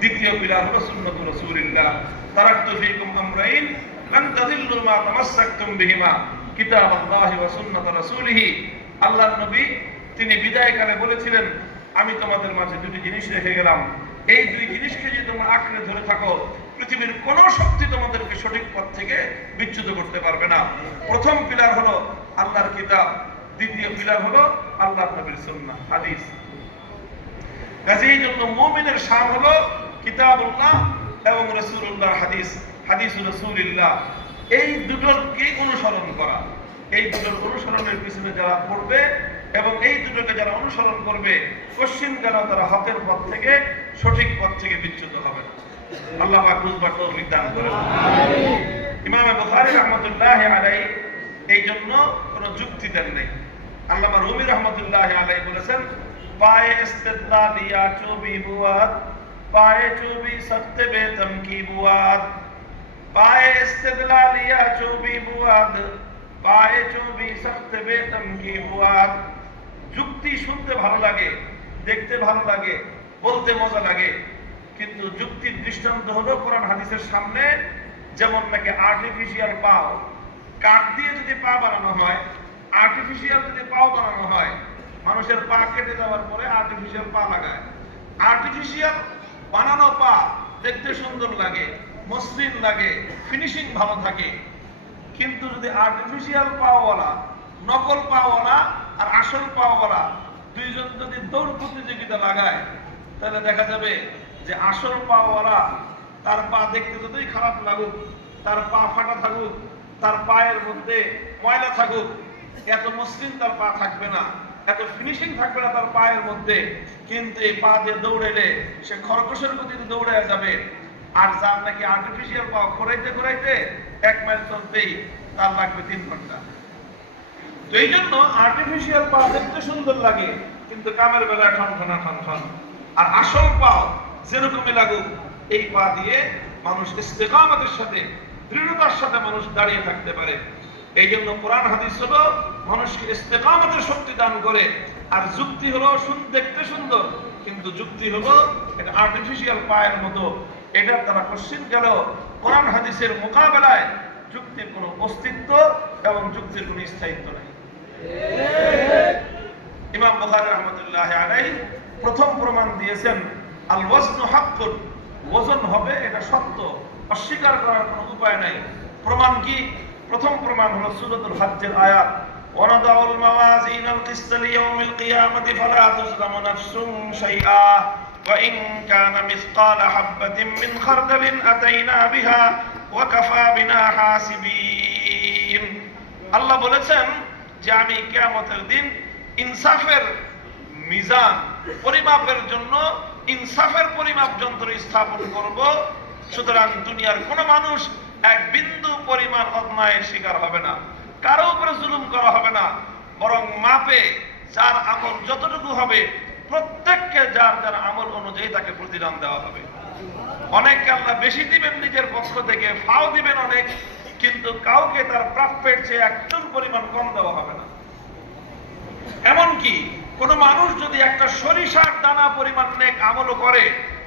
দ্বিতীয় পিলার হলো সুন্নত রাসূলিল্লাহ। তারাকতু ফীকুম আমরাইন লান মা তামাসসাকতুম বিহিমা ওয়া সুন্নাত রাসূলিহি। আল্লাহর নবী তিনি বিদায়কালে বলেছিলেন, আমি তোমাদের মাঝে দুটি জিনিস রেখে গেলাম। এই দুই জিনিসকে যদি তোমরা আঁকড়ে ধরে থাকো, পৃথিবীর কোন শক্তি তোমাদেরকে সঠিক পথ থেকে বিচ্যুত করতে পারবে না। প্রথম পিলার হলো আল্লাহর কিতাব, দ্বিতীয় পিলার হলো আল্লাহর নবীর সুন্নাহ, হাদিস। কাজেই জন্য মুমিনের শান হলো কিতাবুল্লাহ এবং রাসূলুল্লাহ হাদিস হাদিস রাসূলুল্লাহ। এই দুটোকে অনুসরণ করা। এই দুটোর অনুসরণের পিছনে যারা পড়বে এবং এই দুটোকে যারা অনুসরণ করবে কশ্চিন কেন তারা হকের পথ থেকে সঠিক পথ থেকে বিচ্যুত হবে না। আল্লাহ বুঝবার তৌফিক দান করেন। ইমাম বুখারী রাহমাতুল্লাহ আলাইহি এই জন্য কোনো যুক্তি দেন নাই। আল্লামা রুমি রহমতুল্লাহ আলাইহি বলেছেন পায়ে ইস্তেদলালিয়া চুবি বুয়াত পায়ে চুবি সত্তে বেতম কি বুয়াত পায়ে ইস্তেদলালিয়া চুবি বুয়াত পায়ে চুবি সত্তে বেতম কি বুয়াত যুক্তি শুনতে ভালো লাগে দেখতে ভালো লাগে বলতে মজা লাগে কিন্তু যুক্তির দৃষ্টান্ত হলো কোরআন হাদিসের সামনে যেমন নাকি আর্টিফিশিয়াল পাও কাঠ দিয়ে যদি পা বানানো হয় আর্টিফিশিয়াল যদি পাও বানানো হয় মানুষের পা কেটে যাওয়ার পরে আর্টিফিশিয়াল পা লাগায় আর্টিফিশিয়াল বানানো পা, দেখতে সুন্দর লাগে, মসৃণ লাগে ফিনিশিং ভালো থাকে। কিন্তু যদি আর্টিফিশিয়াল পাওয়ালা নকল পাওয়ালা আর আসল পাওয়ালা দুইজন যদি দৌড় প্রতিযোগিতা লাগায়, তাহলে দেখা যাবে যে আসল পাওয়ালা তার পা দেখতে যতই খারাপ লাগুক, তার পা ফাটা থাকুক, তার পায়ের মধ্যে ময়লা থাকুক, এত মসৃণ তার পা থাকবে না। এত ফিনিশিং থাকবে না তার পায়ের মধ্যে। কিন্তু এই পা দিয়ে দৌড়েলে সে খরগোশের গতিতে দৌড়ে যাবে। আর যার নাকি আর্টিফিশিয়াল পা ঘোরাইতে ঘোরাইতে এক মাইল চলতেই তার লাগবে তিন ঘণ্টা। তো এই জন্য আর্টিফিশিয়াল পা দেখতে সুন্দর লাগে, কিন্তু কামের বেলায় ঠন ঠনা ঠন ঠন আর আসল পা যেরকমই লাগুক, এই পা দিয়ে মানুষ ইস্তেকামতের সাথে, দৃঢ়তার সাথে মানুষ দাঁড়িয়ে থাকতে পারে। এই জন্য কোরআন হাদিস হলো মানুষকে ইস্তেকামতের শক্তি দান করে। আর যুক্তি হলো শুন, দেখতে সুন্দর, কিন্তু যুক্তি হলো এটা আর্টিফিশিয়াল পায়ের মতো। এটার দ্বারা কোশ্চিন গেল। কোরআন হাদিসের মোকাবেলায় যুক্তির কোনো অস্তিত্ব এবং যুক্তির কোনো স্থায়িত্ব নেই। ইমাম বুখারী রাহমাতুল্লাহ আলাইহি প্রথম প্রমাণ দিয়েছেন আল ওয়াজনু হাক্কুন, ওজন হবে এটা সত্য, অস্বীকার করার কোনো উপায় নাই। প্রমাণ কি? প্রথম প্রমাণ হলো সূরাতুল হজ্জের আয়াত ونضع الموازين القسط ليوم القيامة فلا تظلم نفس شيئا وإن كان مثقال حبة من خردل أتينا بها وكفى بنا حاسبين আল্লাহ বলেছেন যে আমি কিয়ামতের দিন ইনসাফের মিজান পরিমাপের জন্য ইনসাফের পরিমাপ যন্ত্র স্থাপন করব সুতরাং দুনিয়ার কোন মানুষ এক পরিমাণ অন্যায়ের শিকার হবে না। কারও উপরে জুলুম করা হবে না। বরং মাপে যার আমল যতটুকু হবে, প্রত্যেককে যার যার আমল অনুযায়ী তাকে প্রতিদান দেওয়া হবে। অনেককে আল্লাহ বেশি দিবেন নিজের পক্ষ থেকে, ফাও দিবেন অনেক, কিন্তু কাউকে তার প্রাপ্যের চেয়ে একজন পরিমাণ কম দেওয়া হবে না। এমনকি কোন মানুষ যদি একটা সরিষার দানা পরিমাণ নেক আমলও করে,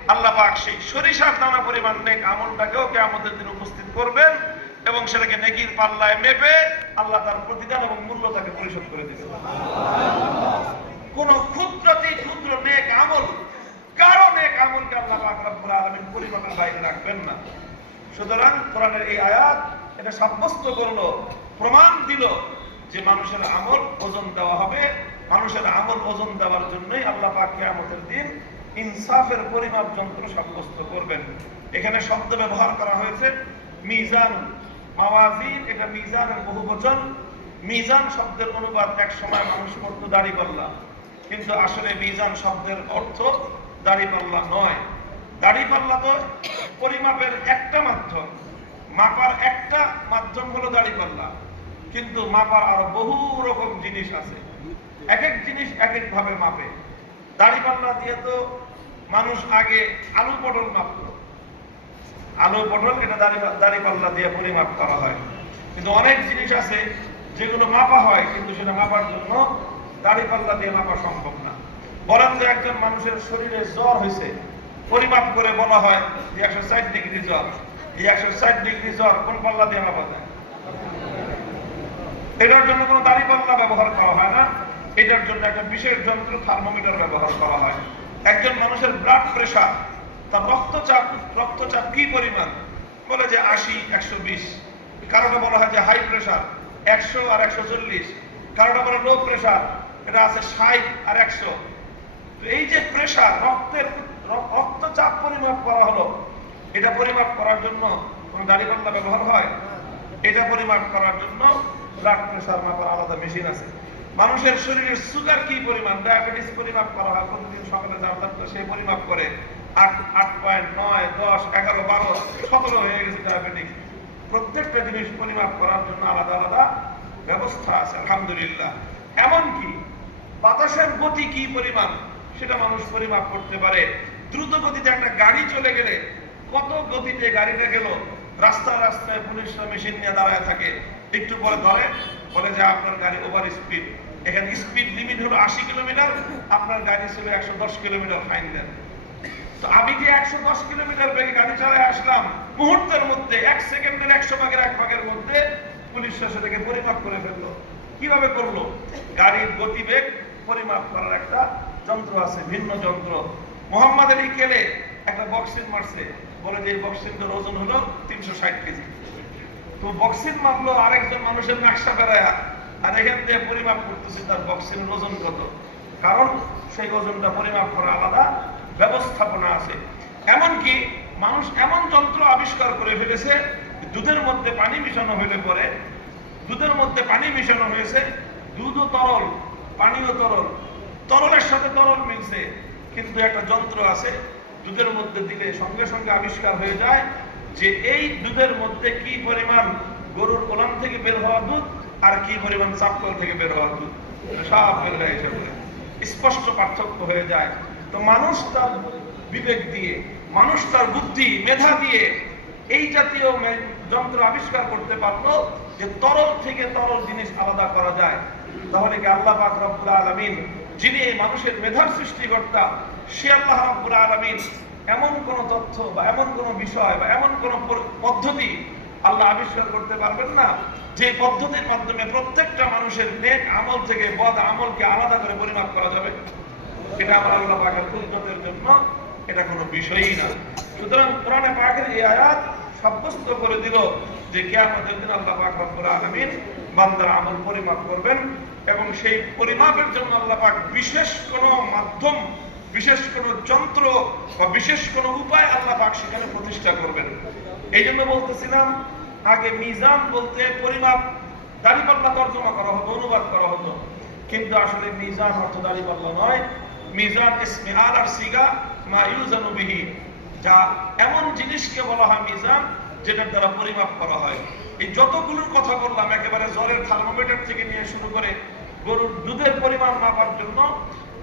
আল্লাহ পাক সেই সরিষার দানা পরিমাণ নেক আমলটাকেও কেয়ামতের দিন উপস্থিত করবেন। এবং সেটাকে নেকির পাল্লায় মেপে আল্লাহ তার প্রতিদান এবং মূল্য তাকে পরিশোধ করে দেবেন কোন ক্ষুদ্রতি ক্ষুদ্র নেক আমল, কারও নেক আমলকে আল্লাহ পাক রব্বুল আলামিন পরিমাপের বাইরে রাখবেন না। সুতরাং কোরআনের এই আয়াত এটা সাব্যস্ত করল, প্রমাণ দিল যে মানুষের আমল ওজন দেওয়া হবে। মানুষের আমল ওজন দেওয়ার জন্যই আল্লাহ পাক কিয়ামতের দিন ইনসাফের পরিমাপ যন্ত্র সাব্যস্ত করবেন। এখানে শব্দ ব্যবহার করা হয়েছে মিজান এটা মিজানের মিজান শব্দের অনুবাদ এক সময় মানুষ করতো দাড়ি পাল্লা। কিন্তু আসলে মিজান শব্দের অর্থ দাড়ি পাল্লা নয়। দাড়ি পাল্লা তো পরিমাপের একটা মাধ্যম। মাপার একটা মাধ্যম হলো দাড়ি পাল্লা। কিন্তু মাপার আরও বহু রকম জিনিস আছে। এক এক জিনিস এক এক ভাবে মাপে। দাড়ি পাল্লা দিয়ে তো মানুষ আগে আলু পটল মাপত। আলু, পটল এটা দাড়ি পাল্লা দিয়ে পরিমাপ করা হয়। কিন্তু অনেক জিনিস আছে, যেগুলো মাপা হয়, কিন্তু সেটা মাপার জন্য দাড়ি পাল্লা দিয়ে মাপা সম্ভব না। বলেন যে একজন মানুষের শরীরে জ্বর হয়েছে, পরিমাপ করে বলা হয় যে একশো ষাট ডিগ্রি জ্বর, এই একশো ষাট ডিগ্রি জ্বর কোন পাল্লা দিয়ে মাপা যায়? এটার জন্য কোনো দাড়ি পাল্লা ব্যবহার করা হয় না। এটার জন্য একটা বিশেষ যন্ত্র, থার্মোমিটার ব্যবহার করা হয়। একজন মানুষের ব্লাড প্রেশার তার রক্তচাপ রক্তচাপ কি পরিমাণ? বলে যে আশি, একশো বিশ। কারোটা বলা হয় যে হাই প্রেশার একশো আর একশো চল্লিশ। কারোটা বলে লো প্রেশার এটা আছে ষাট আর একশো। এই যে প্রেশার রক্তের রক্তচাপ পরিমাপ করা হলো, এটা পরিমাপ করার জন্য কোনো দাড়িপাল্লা ব্যবহার হয়? এটা পরিমাপ করার জন্য ব্লাড প্রেশার মাপার আলাদা মেশিন আছে। মানুষের শরীরের সুগার কি পরিমাণ? ডায়াবেটিস পরিমাপ করা হয়, প্রতিদিন সকালে যার ডাক্তার সেই পরিমাপ করে। প্রত্যেকটা জিনিস পরিমাপ করার জন্য আলাদা আলাদা ব্যবস্থা আছে, আলহামদুলিল্লাহ। এমনকি বাতাসের গতি কি পরিমাণ, সেটা মানুষ পরিমাপ করতে পারে। দ্রুত গতিতে একটা গাড়ি চলে গেলে কত গতিতে গাড়িটা গেল, রাস্তায় রাস্তায় পুলিশরা মেশিন নিয়ে দাঁড়ায় থাকে। একটু পরে ধরে, বলে যে আপনার গাড়ি ওভার স্পিড এখানে স্পিড লিমিট হলো আশি কিলোমিটার আপনার গাড়ি ছিল একশো দশ কিলোমিটার ফাইন দেন আমি যে একশো দশ কিলোমিটার বেগে গাড়ি চালায় আসলাম? মুহূর্তের মধ্যে, এক সেকেন্ডের একশো ভাগের এক ভাগের মধ্যে পুলিশ সেটাকে পরিমাপ করে ফেলল। কীভাবে করল? গাড়ির গতিবেগ পরিমাপ করার একটা যন্ত্র আছে, ভিন্ন যন্ত্র। মোহাম্মদ আলী খেলে একটা বক্সিং মারছে। বলে যে বক্সিংটার ওজন হলো তিনশো ষাট কেজি। তো বক্সিং মারলো আরেকজন মানুষের নকশা বেড়ায়। আর এখান থেকে পরিমাপ করতেছে তার বক্সিং ওজন কত। কারণ সেই ওজনটা পরিমাপ করা আলাদা ব্যবস্থাপনা আছে। এমনকি মানুষ এমন যন্ত্র আবিষ্কার করে ফেলেছে, দুধের মধ্যে পানি মিশানো হলে পরে, দুধের মধ্যে পানি মিশানো হয়েছে, দুধও তরল, পানিও তরল। তরলের সাথে তরল মিলছে, কিন্তু একটা যন্ত্র আছে, দুধের মধ্যে দিলে সঙ্গে সঙ্গে আবিষ্কার হয়ে যায় যে এই দুধের মধ্যে কি পরিমাণ গরুর কোলাম থেকে বের হওয়া দুধ আর কি পরিমাণ চাপকল থেকে বের হওয়া দুধ। সব বের হয়ে যাবে স্পষ্ট পার্থক্য হয়ে যায়। তো মানুষ তার বিবেক দিয়ে, মানুষ তার বুদ্ধি, মেধা দিয়ে এই জাতীয় যন্ত্র আবিষ্কার করতে পারল যে তরল থেকে তরল জিনিস আলাদা করা যায়। তাহলে কি আল্লাহ পাক রব্বুল আলামিন, যিনি এই মানুষের মেধার সৃষ্টিকর্তা, সে আল্লাহ রব্বুল আলামিন এমন কোন তথ্য বা এমন কোন বিষয় বা এমন কোন পদ্ধতি আল্লাহ আবিষ্কার করতে পারবেন না, যে পদ্ধতির মাধ্যমে প্রত্যেকটা মানুষের নেক আমল থেকে বদ আমলকে আলাদা করে পরিমাপ করা যাবে? এটা আমার আল্লাহ পাকের জন্য এটা কোনো বিষয়ই না। সুতরাং এই আয়াত সাব্যস্ত করে দিল যে দিন আল্লাহ পাক রব্বুল বান্দার আমল পরিমাপ করবেন এবং সেই পরিমাপের জন্য আল্লাহ পাক বিশেষ কোনো মাধ্যম, বিশেষ কোনো যন্ত্র বা বিশেষ কোনো উপায় আল্লাহ পাক সেখানে প্রতিষ্ঠা করবেন। এই জন্য বলতেছিলাম, আগে মিজান বলতে পরিমাপ দাড়িপাল্লা তর্জমা করা হতো, অনুবাদ করা হতো। কিন্তু আসলে মিজান অর্থ দাড়িপাল্লা নয় মিজান ইসমে আল আর সিগা মা ইউজানু বিহি, যা এমন জিনিসকে বলা হয় মিজান যেটার দ্বারা পরিমাপ করা হয়। এই যতগুলোর কথা বললাম, একেবারে জ্বরের থার্মোমিটার থেকে নিয়ে শুরু করে গরুর দুধের পরিমাণ মাপার জন্য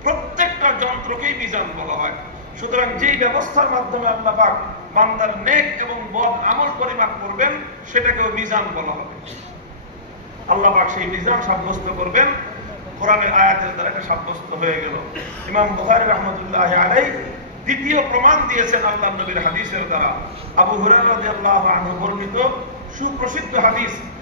প্রত্যেকটা যন্ত্রকেই মিজান বলা হয়। সুতরাং যেই ব্যবস্থার মাধ্যমে আল্লাহ পাক বান্দার নেক এবং বদ আমল পরিমাপ করবেন, সেটাকেও মিজান বলা হবে। আল্লাহ পাক সেই মিজান সাব্যস্ত করবেন। কোরআনের আয়াতের দ্বারা সাব্যস্ত হয়ে গেল। ইমাম বুখারি রহমতুল্লাহ আলাই দ্বিতীয় প্রমাণ দিয়েছেন আল্লাহ নবীর হাদিসের দ্বারা। আবু হুরায়রা রাজি আল্লাহ বর্ণিত সুপ্রসিদ্ধ হাদিস